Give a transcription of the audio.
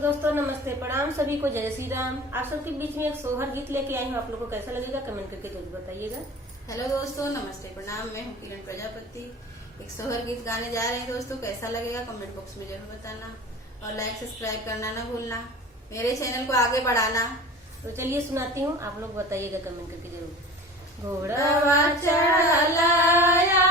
दोस्तों नमस्ते प्रणाम सभी को, जय श्री राम। आप सबके बीच में एक सोहर गीत लेके आई हूँ। आप लोग को कैसा लगेगा कमेंट करके जरूर बताइएगा। हेलो दोस्तों, नमस्ते प्रणाम। मैं हूँ किरण प्रजापति। एक सोहर गीत गाने जा रहे हैं दोस्तों। कैसा लगेगा कमेंट बॉक्स में जरूर बताना और लाइक सब्सक्राइब करना ना भूलना, मेरे चैनल को आगे बढ़ाना। तो चलिए सुनाती हूँ, आप लोग बताइएगा कमेंट करके जरूर। घोड़वा चढ़लाया